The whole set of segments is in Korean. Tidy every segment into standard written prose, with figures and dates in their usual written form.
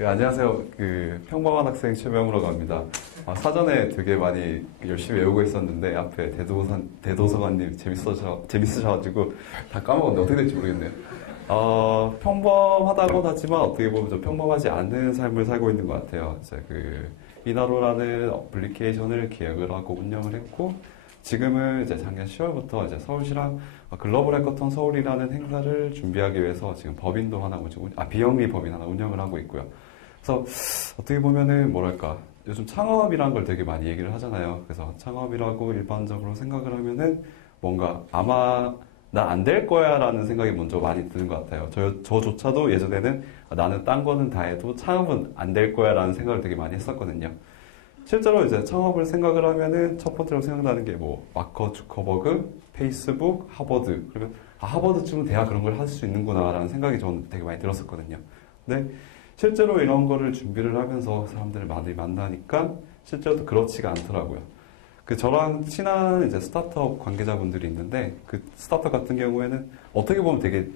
안녕하세요. 평범한 학생 최명우라고 합니다. 사전에 되게 많이 열심히 외우고 있었는데 앞에 대도서관님 재밌으셔가지고 다 까먹었는데 어떻게 될지 모르겠네요. 평범하다고 하지만 어떻게 보면 좀 평범하지 않은 삶을 살고 있는 것 같아요. 이제 이나로라는 어플리케이션을 기획을 하고 운영을 했고, 지금은 이제 작년 10월부터 이제 서울시랑 글로벌 해커톤 서울이라는 행사를 준비하기 위해서 지금 법인도 하나 비영리 법인 하나 운영을 하고 있고요. 그래서 어떻게 보면은 뭐랄까, 요즘 창업이라는 걸 되게 많이 얘기를 하잖아요. 그래서 창업이라고 일반적으로 생각을 하면은 뭔가 아마 나 안 될 거야 라는 생각이 먼저 많이 드는 것 같아요. 저조차도 예전에는 나는 딴 거는 다 해도 창업은 안 될 거야 라는 생각을 되게 많이 했었거든요. 실제로 이제 창업을 생각을 하면은 첫 번째로 생각나는 게 마커 주커버그, 페이스북, 하버드. 그러면 하버드쯤은 돼야 그런 걸 할 수 있는구나 라는 생각이 저는 되게 많이 들었었거든요. 근데 실제로 이런 거를 준비를 하면서 사람들을 많이 만나니까 실제로 또 그렇지가 않더라고요. 저랑 친한 이제 스타트업 관계자분들이 있는데, 그 스타트업 같은 경우에는 어떻게 보면 되게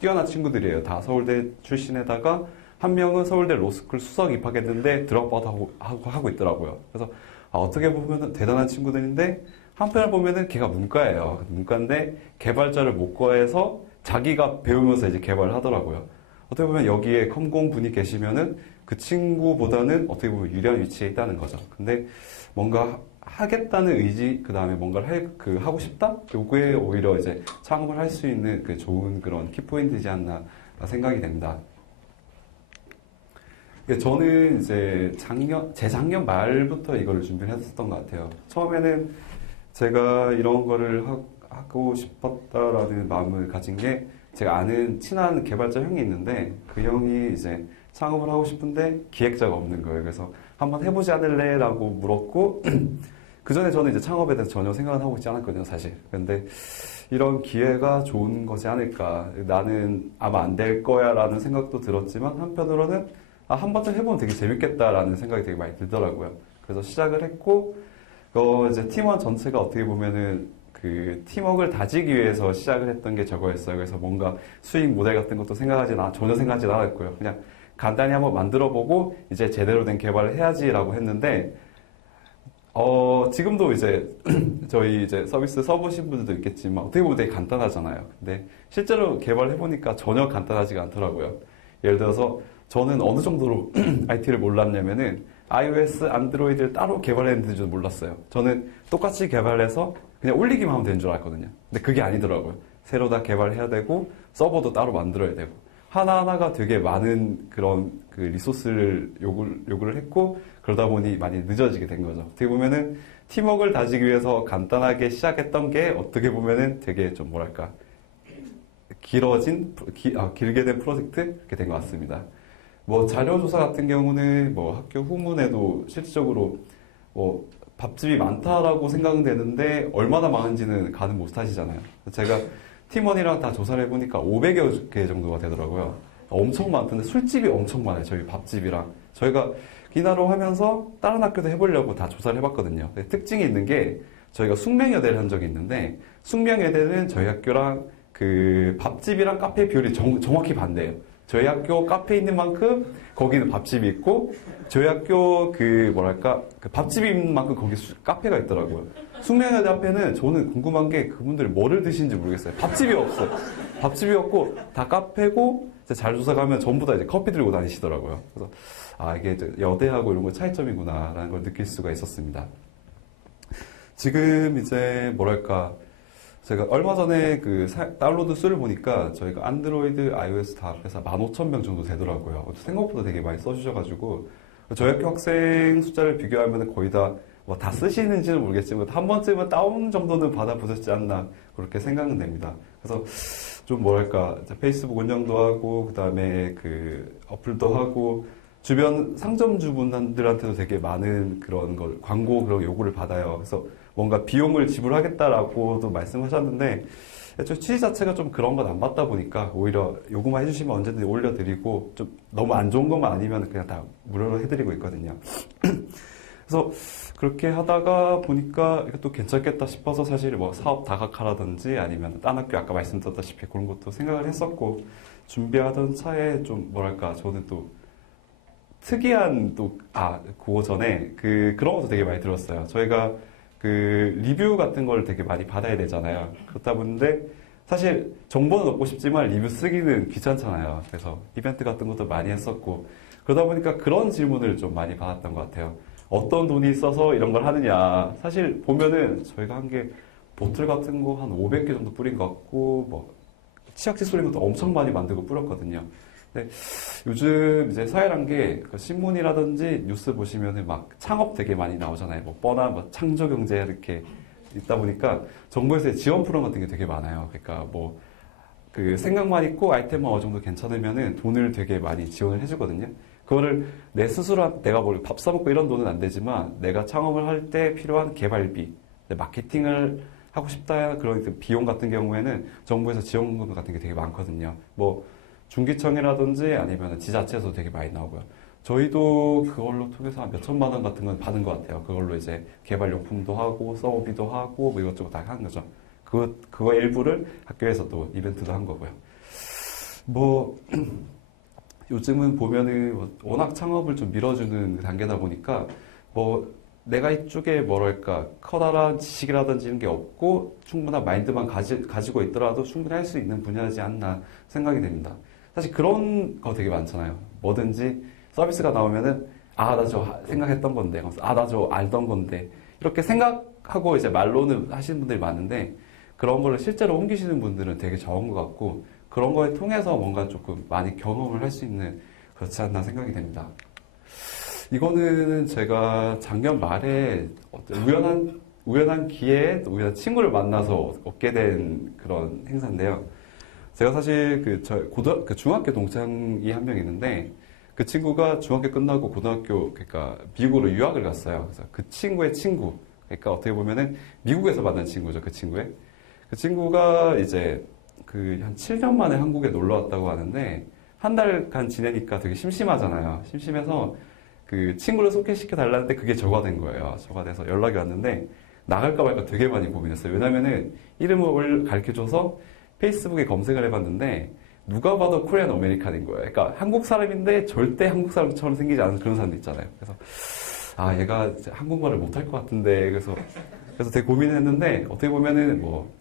뛰어난 친구들이에요. 다 서울대 출신에다가 한 명은 서울대 로스쿨 수석 입학했는데 드롭아웃 하고 있더라고요. 그래서 어떻게 보면 대단한 친구들인데, 한편을 보면은 걔가 문과예요. 문과인데 개발자를 못 구해서 자기가 배우면서 이제 개발을 하더라고요. 어떻게 보면 여기에 컴공 분이 계시면은 그 친구보다는 어떻게 보면 유리한 위치에 있다는 거죠. 근데 뭔가 하겠다는 의지, 그 다음에 뭔가를 하고 싶다? 요거에 오히려 이제 창업을 할 수 있는 좋은 그런 키포인트이지 않나 생각이 됩니다. 저는 이제 재작년 말부터 이거를 준비를 했었던 것 같아요. 처음에는 제가 이런 거를 하고 싶었다라는 마음을 가진 게, 제가 아는 친한 개발자 형이 있는데, 그 형이 이제 창업을 하고 싶은데 기획자가 없는 거예요. 그래서 한번 해보지 않을래? 라고 물었고, 그 전에 저는 이제 창업에 대해서 전혀 생각을 하고 있지 않았거든요, 사실. 근데 이런 기회가 좋은 거지 않을까. 나는 아마 안 될 거야 라는 생각도 들었지만, 한편으로는 한 번쯤 해보면 되게 재밌겠다라는 생각이 되게 많이 들더라고요. 그래서 시작을 했고, 이제 팀원 전체가 어떻게 보면은 팀워크를 다지기 위해서 시작을 했던 게 저거였어요. 그래서 뭔가 수익 모델 같은 것도 전혀 생각하지 않았고요. 그냥 간단히 한번 만들어보고 이제 제대로 된 개발을 해야지라고 했는데, 지금도 이제 저희 이제 서비스 써보신 분들도 있겠지만 어떻게 보면 되게 간단하잖아요. 근데 실제로 개발해보니까 전혀 간단하지가 않더라고요. 예를 들어서 저는 어느 정도로 IT를 몰랐냐면은 iOS, 안드로이드를 따로 개발했는지도 몰랐어요. 저는 똑같이 개발해서 그냥 올리기만 하면 되는 줄 알았거든요. 근데 그게 아니더라고요. 새로 다 개발해야 되고 서버도 따로 만들어야 되고 하나하나가 되게 많은 그런 리소스를 요구를 했고, 그러다 보니 많이 늦어지게 된 거죠. 어떻게 보면은 팀워크를 다지기 위해서 간단하게 시작했던 게 어떻게 보면은 되게 좀 뭐랄까 길게 된 프로젝트 이렇게 된 것 같습니다. 자료조사 같은 경우는 학교 후문에도 실질적으로 밥집이 많다라고 생각은 되는데 얼마나 많은지는 가늠 못 하시잖아요. 제가 팀원이랑 다 조사를 해보니까 500여 개 정도가 되더라고요. 엄청 많던데 술집이 엄청 많아요. 저희 밥집이랑. 저희가 이나로 하면서 다른 학교도 해보려고 다 조사를 해봤거든요. 특징이 있는 게, 저희가 숙명여대를 한 적이 있는데, 숙명여대는 저희 학교랑 밥집이랑 카페 비율이 정확히 반대예요. 저희 학교 카페 있는 만큼 거기는 밥집이 있고, 저희 학교 밥집이 있는 만큼 거기 카페가 있더라고요. 숙명여대 앞에는 저는 궁금한 게, 그분들이 뭐를 드시는지 모르겠어요. 밥집이 없어요. 밥집이 없고 다 카페고, 잘 조사 가면 전부 다 이제 커피 들고 다니시더라고요. 그래서 이게 여대하고 이런 거 차이점이구나라는 걸 느낄 수가 있었습니다. 지금 이제 제가 얼마 전에 다운로드 수를 보니까 저희가 안드로이드, iOS 다 합해서 15,000명 정도 되더라고요. 생각보다 되게 많이 써주셔가지고, 저희 학교 학생 숫자를 비교하면 거의 다 쓰시는지는 모르겠지만 한 번쯤은 다운 정도는 받아보셨지 않나 그렇게 생각은 됩니다. 그래서 좀 페이스북 운영도 하고, 그 다음에 어플도 하고, 주변 상점주분들한테도 되게 많은 그런 광고 그런 요구를 받아요. 그래서 뭔가 비용을 지불하겠다라고도 말씀하셨는데, 애초에 취지 자체가 좀 그런 건 안 맞다 보니까 오히려 요구만 해주시면 언제든지 올려드리고, 좀 너무 안 좋은 것만 아니면 그냥 다 무료로 해드리고 있거든요. 그래서 그렇게 하다가 보니까 이것도 괜찮겠다 싶어서 사실 사업 다각화라든지 아니면 딴 학교 아까 말씀드렸다시피 그런 것도 생각을 했었고, 준비하던 차에 좀 저는 또 특이한 그거 전에 그런 것도 되게 많이 들었어요. 저희가 리뷰 같은 걸 되게 많이 받아야 되잖아요. 그렇다 보는데 사실 정보는 얻고 싶지만 리뷰 쓰기는 귀찮잖아요. 그래서 이벤트 같은 것도 많이 했었고 그러다 보니까 그런 질문을 좀 많이 받았던 것 같아요. 어떤 돈이 있어서 이런 걸 하느냐. 사실 보면은 저희가 한 게 보틀 같은 거 한 500개 정도 뿌린 것 같고 뭐 치약 칫솔 이런 것도 엄청 많이 만들고 뿌렸거든요. 근데 요즘 이제 사회란 게 신문이라든지 뉴스 보시면은 막 창업 되게 많이 나오잖아요. 뭐 뻔한 뭐 창조경제 이렇게 있다 보니까 정부에서의 지원 프로그램 같은 게 되게 많아요. 그러니까 뭐 생각만 있고 아이템만 어느 정도 괜찮으면은 돈을 되게 많이 지원을 해주거든요. 그거를 내 스스로 내가 뭘 밥 사먹고 이런 돈은 안 되지만 내가 창업을 할 때 필요한 개발비, 마케팅을 하고 싶다 그런 비용 같은 경우에는 정부에서 지원금 같은 게 되게 많거든요. 뭐 중기청이라든지 아니면 지자체에서 되게 많이 나오고요. 저희도 그걸로 통해서 한 몇천만 원 같은 건 받은 것 같아요. 그걸로 이제 개발용품도 하고 서버비도 하고 뭐 이것저것 다 한 거죠. 그거 일부를 학교에서 또 이벤트도 한 거고요. 뭐 요즘은 보면은 워낙 창업을 좀 밀어주는 단계다 보니까 뭐 내가 이쪽에 뭐랄까 커다란 지식이라든지 이런 게 없고 충분한 마인드만 가지고 있더라도 충분히 할 수 있는 분야지 않나 생각이 됩니다. 사실 그런 거 되게 많잖아요. 뭐든지 서비스가 나오면은 나 저 생각했던 건데, 나 저 알던 건데 이렇게 생각하고 이제 말로는 하시는 분들이 많은데 그런 거를 실제로 옮기시는 분들은 되게 적은 것 같고 그런 거에 통해서 뭔가 조금 많이 경험을 할 수 있는 그렇지 않나 생각이 됩니다. 이거는 제가 작년 말에 우연한 기회에 우연한 친구를 만나서 얻게 된 그런 행사인데요. 제가 사실 중학교 동창이 한 명 있는데 그 친구가 중학교 끝나고 그러니까 미국으로 유학을 갔어요. 그래서 그 친구의 친구, 그러니까 어떻게 보면은 미국에서 만난 친구죠. 그 친구가 이제 한 7년 만에 한국에 놀러 왔다고 하는데 한 달간 지내니까 되게 심심하잖아요. 심심해서 그 친구를 소개시켜 달라는데 그게 저가 된 거예요. 저가 돼서 연락이 왔는데 나갈까 말까 되게 많이 고민했어요. 왜냐면은 이름을 가르쳐줘서 페이스북에 검색을 해봤는데 누가 봐도 코리안 아메리칸인 거예요. 그러니까 한국 사람인데 절대 한국 사람처럼 생기지 않은 그런 사람도 있잖아요. 그래서 얘가 한국말을 못할 것 같은데 그래서 되게 고민했는데 어떻게 보면은 뭐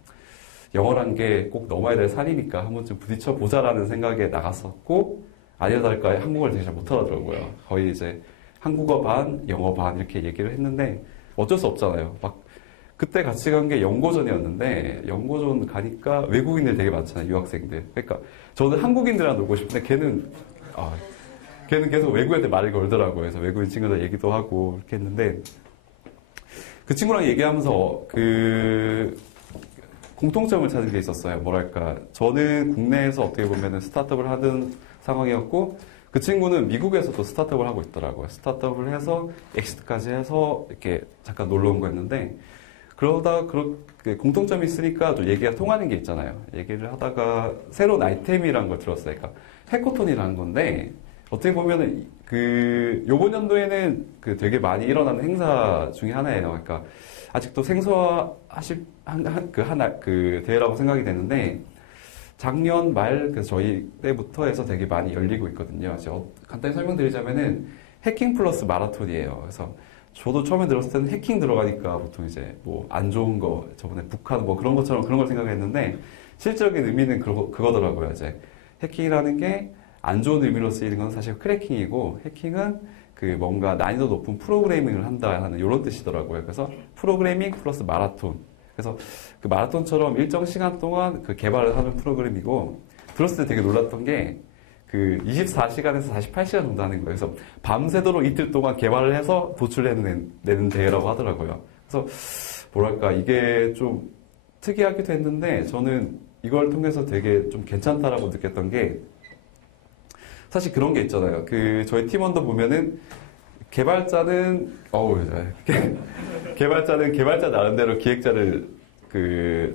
영어란 게 꼭 넘어야 될 산이니까 한 번쯤 부딪혀 보자라는 생각에 나갔었고 아니나 다를까 한국어를 되게 잘 못하더라고요. 거의 이제 한국어 반, 영어 반 이렇게 얘기를 했는데 어쩔 수 없잖아요. 막 그때 같이 간 게 연고전이었는데 연고전 가니까 외국인들 되게 많잖아요. 유학생들. 그러니까 저는 한국인들이랑 놀고 싶은데 걔는 계속 외국인한테 말을 걸더라고요. 그래서 외국인 친구들 얘기도 하고 이렇게 했는데 그 친구랑 얘기하면서 공통점을 찾은 게 있었어요. 뭐랄까 저는 국내에서 어떻게 보면은 스타트업을 하는 상황이었고 그 친구는 미국에서도 스타트업을 하고 있더라고요. 스타트업을 해서 엑시트까지 해서 이렇게 잠깐 놀러 온 거였는데 그러다 그렇게 공통점이 있으니까 또 얘기가 통하는 게 있잖아요. 얘기를 하다가 새로운 아이템이라는 걸 들었어요. 그러니까 해커톤이라는 건데 어떻게 보면은 요번 연도에는 되게 많이 일어나는 행사 중에 하나예요. 그러니까 아직도 생소하실 대회라고 생각이 되는데 작년 말 저희 때부터 해서 되게 많이 열리고 있거든요. 간단히 설명드리자면은 해킹 플러스 마라톤이에요. 그래서 저도 처음에 들었을 때는 해킹 들어가니까 보통 이제 뭐 안 좋은 거 저번에 북한 뭐 그런 것처럼 그런 걸 생각했는데 실질적인 의미는 그거더라고요. 이제 해킹이라는 게 안 좋은 의미로 쓰이는 건 사실 크래킹이고 해킹은 뭔가 난이도 높은 프로그래밍을 한다 하는 이런 뜻이더라고요. 그래서 프로그래밍 플러스 마라톤. 그래서 그 마라톤처럼 일정 시간 동안 개발을 하는 프로그램이고 들었을 때 되게 놀랐던 게 24시간에서 48시간 정도 하는 거예요. 그래서 밤새도록 이틀 동안 개발을 해서 도출해내는 대회라고 하더라고요. 그래서 뭐랄까 이게 좀 특이하기도 했는데 저는 이걸 통해서 되게 좀 괜찮다라고 느꼈던 게 사실 그런 게 있잖아요. 저희 팀원도 보면은 개발자는 개발자 나름대로 기획자를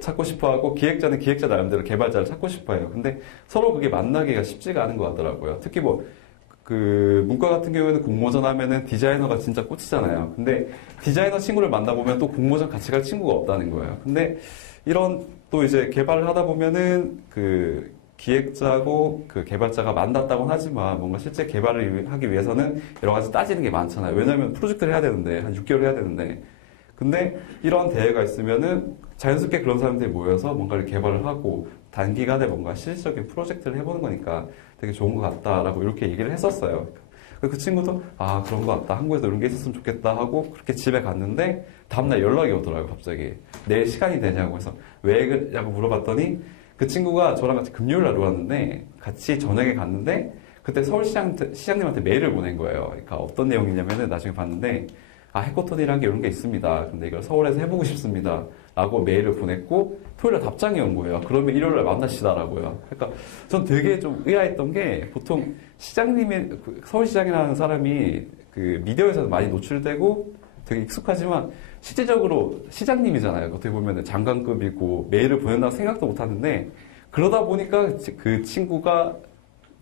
찾고 싶어 하고 기획자는 기획자 나름대로 개발자를 찾고 싶어 해요. 근데 서로 그게 만나기가 쉽지가 않은 것 같더라고요. 특히 문과 같은 경우에는 공모전 하면은 디자이너가 진짜 꽂히잖아요. 근데 디자이너 친구를 만나보면 또 공모전 같이 갈 친구가 없다는 거예요. 근데 이런 또 이제 개발을 하다 보면은 기획자고 그 개발자가 만났다고 하지만 뭔가 실제 개발을 하기 위해서는 여러 가지 따지는 게 많잖아요. 왜냐하면 프로젝트를 해야 되는데 한 6개월 해야 되는데 근데 이런 대회가 있으면은 자연스럽게 그런 사람들이 모여서 뭔가를 개발을 하고 단기간에 뭔가 실질적인 프로젝트를 해보는 거니까 되게 좋은 것 같다라고 이렇게 얘기를 했었어요. 그 친구도 아 그런 것 같다. 한국에도 이런 게 있었으면 좋겠다 하고 그렇게 집에 갔는데 다음날 연락이 오더라고요. 갑자기 내일 시간이 되냐고 해서 왜 그러냐고 물어봤더니 그 친구가 저랑 같이 금요일 날 왔는데 같이 저녁에 갔는데 그때 시장님한테 메일을 보낸 거예요. 그러니까 어떤 내용이냐면은 나중에 봤는데 아 해커톤이라는 게 이런 게 있습니다. 근데 이걸 서울에서 해보고 싶습니다. 라고 메일을 보냈고 토요일에 답장이 온 거예요. 그러면 일요일에 만나시다라고요. 그러니까 전 되게 좀 의아했던 게 보통 시장님이 서울시장이라는 사람이 그 미디어에서는 많이 노출되고 되게 익숙하지만 실질적으로 시장님이잖아요. 어떻게 보면 장관급이고 메일을 보낸다고 생각도 못 하는데 그러다 보니까 그 친구가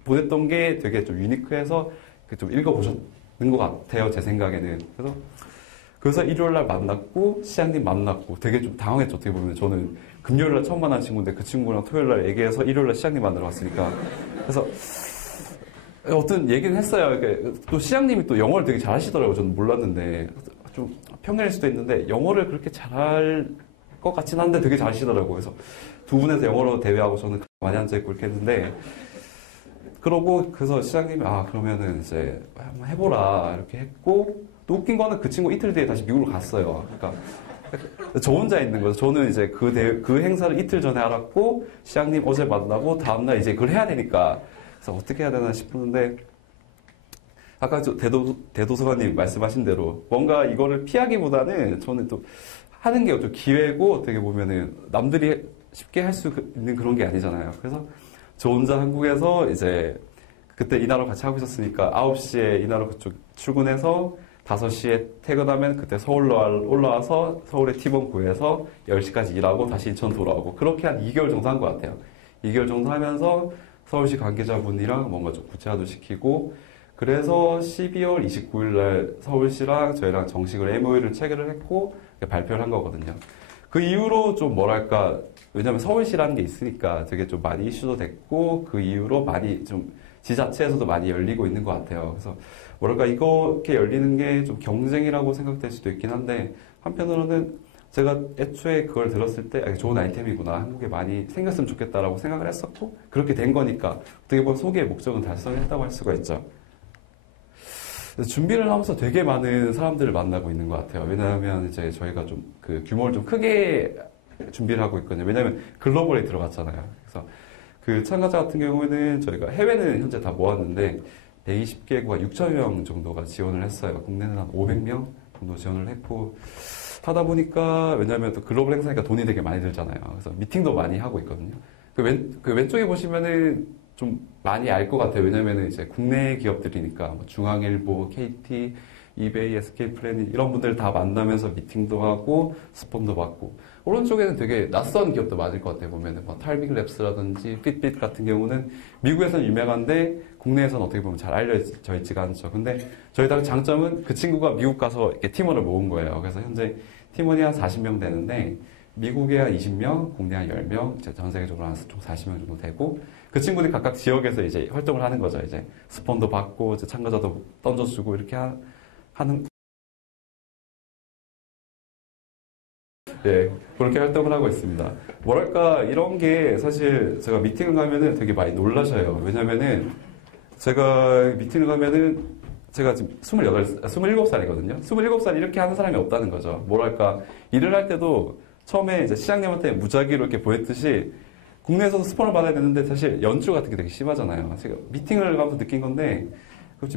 보냈던 게 되게 좀 유니크해서 좀 읽어보셨는 것 같아요. 제 생각에는. 그래서 일요일날 만났고 시장님 만났고 되게 좀 당황했죠. 어떻게 보면 저는 금요일날 처음 만난 친구인데 그 친구랑 토요일날 얘기해서 일요일날 시장님 만나러 갔으니까 그래서 어떤 얘기는 했어요. 또 시장님이 또 영어를 되게 잘하시더라고요. 저는 몰랐는데 좀 평일일 수도 있는데 영어를 그렇게 잘할 것 같진 않은데 되게 잘하시더라고요. 그래서 두 분에서 영어로 대회하고 저는 많이 앉아있고 이렇게 했는데 그래서 시장님이 아 그러면은 이제 한번 해보라 이렇게 했고 또 웃긴 거는 그 친구 이틀 뒤에 다시 미국으로 갔어요. 그러니까 저 혼자 있는 거죠. 저는 이제 그 행사를 이틀 전에 알았고 시장님 어제 만나고 다음날 이제 그걸 해야 되니까 그래서 어떻게 해야 되나 싶었는데 아까 대도서관님 말씀하신 대로 뭔가 이거를 피하기보다는 저는 또 하는 게 좀 기회고 어떻게 보면은 남들이 쉽게 할 수 있는 그런 게 아니잖아요. 그래서 저 혼자 한국에서 이제 그때 이나로 같이 하고 있었으니까 9시에 이나로 그쪽 출근해서 5시에 퇴근하면 그때 서울로 올라와서 서울의 팀원 구해서 10시까지 일하고 다시 인천 돌아오고 그렇게 한 2개월 정도 한 것 같아요. 2개월 정도 하면서 서울시 관계자분이랑 뭔가 좀 구체화도 시키고 그래서 12월 29일 날 서울시랑 저희랑 정식으로 MOU를 체결을 했고 발표를 한 거거든요. 그 이후로 좀 뭐랄까 왜냐면 서울시라는 게 있으니까 되게 좀 많이 이슈도 됐고 그 이후로 많이 좀 지자체에서도 많이 열리고 있는 것 같아요. 그래서 뭐랄까 이렇게 열리는 게 좀 경쟁이라고 생각될 수도 있긴 한데 한편으로는 제가 애초에 그걸 들었을 때 좋은 아이템이구나 한국에 많이 생겼으면 좋겠다라고 생각을 했었고 그렇게 된 거니까 어떻게 보면 소기의 목적은 달성했다고 할 수가 있죠. 준비를 하면서 되게 많은 사람들을 만나고 있는 것 같아요. 왜냐하면 이제 저희가 좀 그 규모를 좀 크게 준비를 하고 있거든요. 왜냐하면 글로벌에 들어갔잖아요. 그래서 그 참가자 같은 경우에는 저희가 해외는 현재 다 모았는데 120개국과 6천 명 정도가 지원을 했어요. 국내는 한 500명 정도 지원을 했고 하다 보니까 왜냐하면 또 글로벌 행사니까 돈이 되게 많이 들잖아요. 그래서 미팅도 많이 하고 있거든요. 그 왼쪽에 보시면은 좀 많이 알 것 같아요. 왜냐면은 이제 국내 기업들이니까 뭐 중앙일보, KT, 이베이, SK 플래닛 이런 분들 다 만나면서 미팅도 하고 스폰도 받고 오른쪽에는 되게 낯선 기업도 많을 것 같아요. 보면은 뭐 탈빅랩스라든지 핏빗 같은 경우는 미국에서는 유명한데 국내에서는 어떻게 보면 잘 알려져 있지가 않죠. 근데 저희 당 장점은 그 친구가 미국 가서 이렇게 팀원을 모은 거예요. 그래서 현재 팀원이 한 40명 되는데 미국에 한 20명, 국내 한 10명, 전 세계적으로 한 총 40명 정도 되고 그 친구들이 각각 지역에서 이제 활동을 하는 거죠. 이제 스폰도 받고 이제 참가자도 던져주고 이렇게 하는 예, 그렇게 활동을 하고 있습니다. 뭐랄까 이런 게 사실 제가 미팅을 가면은 되게 많이 놀라셔요. 왜냐면은 제가 미팅을 가면은 제가 지금 27살이거든요. 27살 이렇게 하는 사람이 없다는 거죠. 뭐랄까 일을 할 때도 처음에 이제 시장님한테 무작위로 이렇게 보냈듯이 국내에서도 스폰을 받아야 되는데 사실 연주 같은 게 되게 심하잖아요. 제가 미팅을 가면서 느낀 건데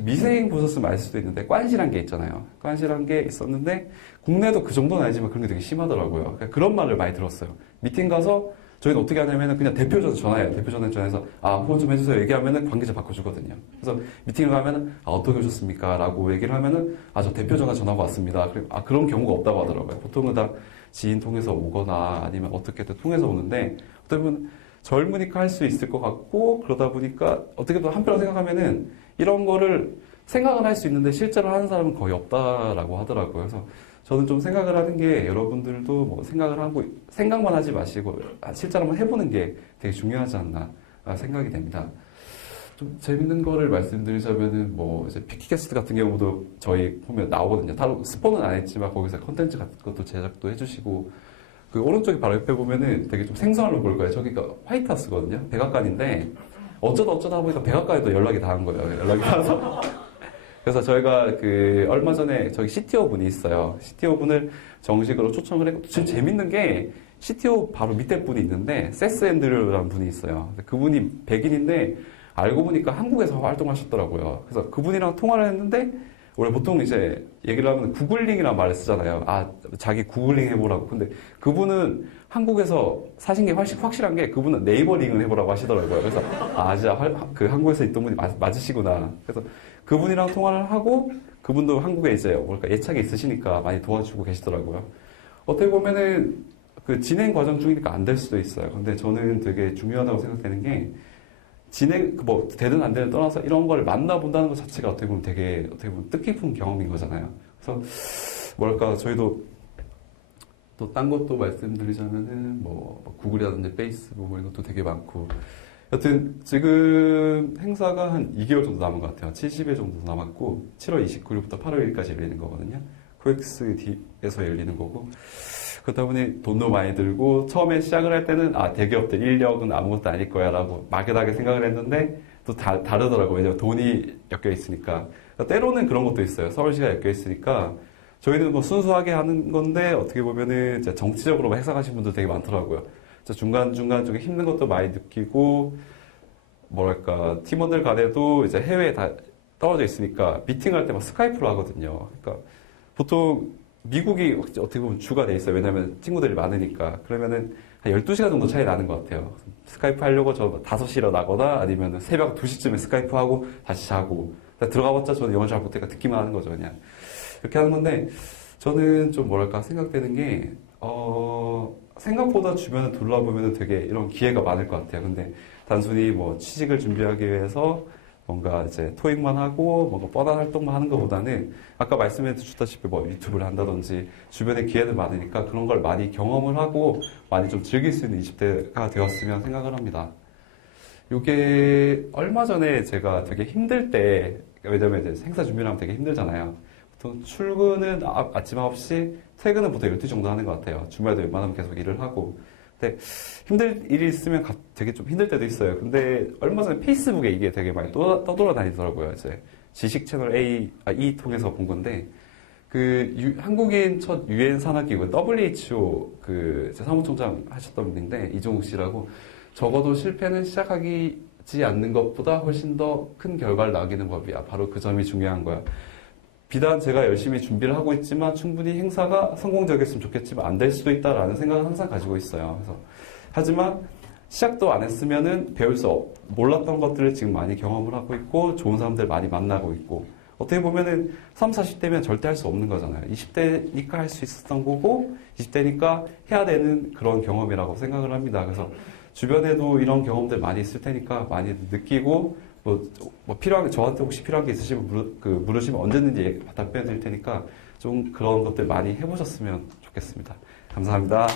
미생 보셨으면 알 수도 있는데 관시란 게 있잖아요. 관시란 게 있었는데 국내도 그 정도는 아니지만 그런 게 되게 심하더라고요. 그러니까 그런 말을 많이 들었어요. 미팅 가서 저희는 어떻게 하냐면 그냥 대표전에 전화해요. 대표전에 전화해서 후원 좀 해주세요 얘기하면은 관계자 바꿔주거든요. 그래서 미팅을 가면은 어떻게 오셨습니까? 라고 얘기를 하면은 저 대표전화 전화가 왔습니다. 그런 경우가 없다고 하더라고요. 보통은 다 지인 통해서 오거나 아니면 어떻게든 통해서 오는데 어떻게 보면 젊으니까 할 수 있을 것 같고 그러다 보니까 어떻게 보면 한편으로 생각하면은 이런 거를 생각은 할 수 있는데 실제로 하는 사람은 거의 없다라고 하더라고요. 그래서 저는 좀 생각을 하는 게 여러분들도 뭐 생각만 하지 마시고 실제로 한번 해보는 게 되게 중요하지 않나 생각이 됩니다. 좀 재밌는 거를 말씀드리자면은 뭐 이제 피키캐스트 같은 경우도 저희 보면 나오거든요. 다른 스폰은 안 했지만 거기서 컨텐츠 같은 것도 제작도 해주시고 그 오른쪽에 바로 옆에 보면은 되게 좀 생소한 볼 거예요. 저기가 화이트하우스거든요. 백악관인데 어쩌다 보니까 백악관에도 연락이 닿은 거예요. 연락이 닿아서 그래서 저희가 그 얼마 전에 저기 CTO 분이 있어요. CTO 분을 정식으로 초청을 했고 지금 재밌는 게 CTO 바로 밑에 분이 있는데 세스 앤드류라는 분이 있어요. 그분이 백인인데 알고 보니까 한국에서 활동하셨더라고요. 그래서 그분이랑 통화를 했는데 원래 보통 이제 얘기를 하면 구글링이라는 말을 쓰잖아요. 자기 구글링 해보라고. 근데 그분은 한국에서 사신 게 확실한 게 그분은 네이버링을 해보라고 하시더라고요. 그래서 진짜 그 한국에서 있던 분이 맞으시구나. 그래서 그분이랑 통화를 하고 그분도 한국에 이제 뭘까 애착이 있으시니까 많이 도와주고 계시더라고요. 어떻게 보면은 그 진행 과정 중이니까 안 될 수도 있어요. 근데 저는 되게 중요하다고 생각되는 게 뭐, 되든 안 되든 떠나서 이런 걸 만나본다는 것 자체가 어떻게 보면 어떻게 보면 뜻깊은 경험인 거잖아요. 그래서, 뭐랄까, 저희도 또 딴 것도 말씀드리자면은, 뭐 구글이라든지 페이스북 뭐 이런 것도 되게 많고. 여튼, 지금 행사가 한 2개월 정도 남은 것 같아요. 70일 정도 남았고, 7월 29일부터 8월 1일까지 열리는 거거든요. 코엑스에서 열리는 거고. 그러다 보니 돈도 많이 들고 처음에 시작을 할 때는 대기업들 인력은 아무것도 아닐 거야 라고 막연하게 생각을 했는데 또 다르더라고요. 왜냐면 돈이 엮여 있으니까. 그러니까 때로는 그런 것도 있어요. 서울시가 엮여 있으니까 저희는 뭐 순수하게 하는 건데 어떻게 보면은 이제 정치적으로 해석하시는 분들 되게 많더라고요. 중간중간 쪽에 힘든 것도 많이 느끼고 뭐랄까 팀원들 간에도 이제 해외에 다 떨어져 있으니까 미팅할 때 막 스카이프로 하거든요. 그러니까 보통 미국이 어떻게 보면 주가 돼 있어요. 왜냐면 친구들이 많으니까. 그러면은 한 12시간 정도 차이 나는 것 같아요. 스카이프 하려고 저 5시에 일어나거나 아니면 새벽 2시쯤에 스카이프 하고 다시 자고. 들어가봤자 저는 영어 잘 못하니까 듣기만 하는 거죠, 그냥. 그렇게 하는 건데, 저는 좀 뭐랄까 생각되는 게, 생각보다 주변을 둘러보면 되게 이런 기회가 많을 것 같아요. 근데 단순히 뭐 취직을 준비하기 위해서 뭔가 이제 토익만 하고 뭔가 뻔한 활동만 하는 것보다는 아까 말씀해 주셨다시피 뭐 유튜브를 한다든지 주변에 기회들 많으니까 그런 걸 많이 경험을 하고 많이 좀 즐길 수 있는 20대가 되었으면 생각을 합니다. 이게 얼마 전에 제가 되게 힘들 때 왜냐면 이제 행사 준비를 하면 되게 힘들잖아요. 보통 출근은 아침 9시, 퇴근은 보통 12시 정도 하는 것 같아요. 주말에도 웬만하면 계속 일을 하고. 근데 힘들 일이 있으면 되게 좀 힘들 때도 있어요. 근데 얼마 전에 페이스북에 이게 되게 많이 떠돌아다니더라고요. 이제 지식 채널 E 통해서 본 건데, 한국인 첫 유엔 산하기구 WHO 사무총장 하셨던 분인데, 이종욱 씨라고, 적어도 실패는 시작하지 않는 것보다 훨씬 더 큰 결과를 남기는 법이야. 바로 그 점이 중요한 거야. 비단 제가 열심히 준비를 하고 있지만 충분히 행사가 성공적이었으면 좋겠지만 안 될 수도 있다라는 생각을 항상 가지고 있어요. 그래서 하지만 시작도 안 했으면은 몰랐던 것들을 지금 많이 경험을 하고 있고 좋은 사람들 많이 만나고 있고 어떻게 보면은 30, 40대면 절대 할 수 없는 거잖아요. 20대니까 할 수 있었던 거고 20대니까 해야 되는 그런 경험이라고 생각을 합니다. 그래서 주변에도 이런 경험들 많이 있을 테니까 많이 느끼고 저한테 혹시 필요한 게 있으시면 물으시면 언제든지 답변 드릴 테니까 좀 그런 것들 많이 해보셨으면 좋겠습니다. 감사합니다.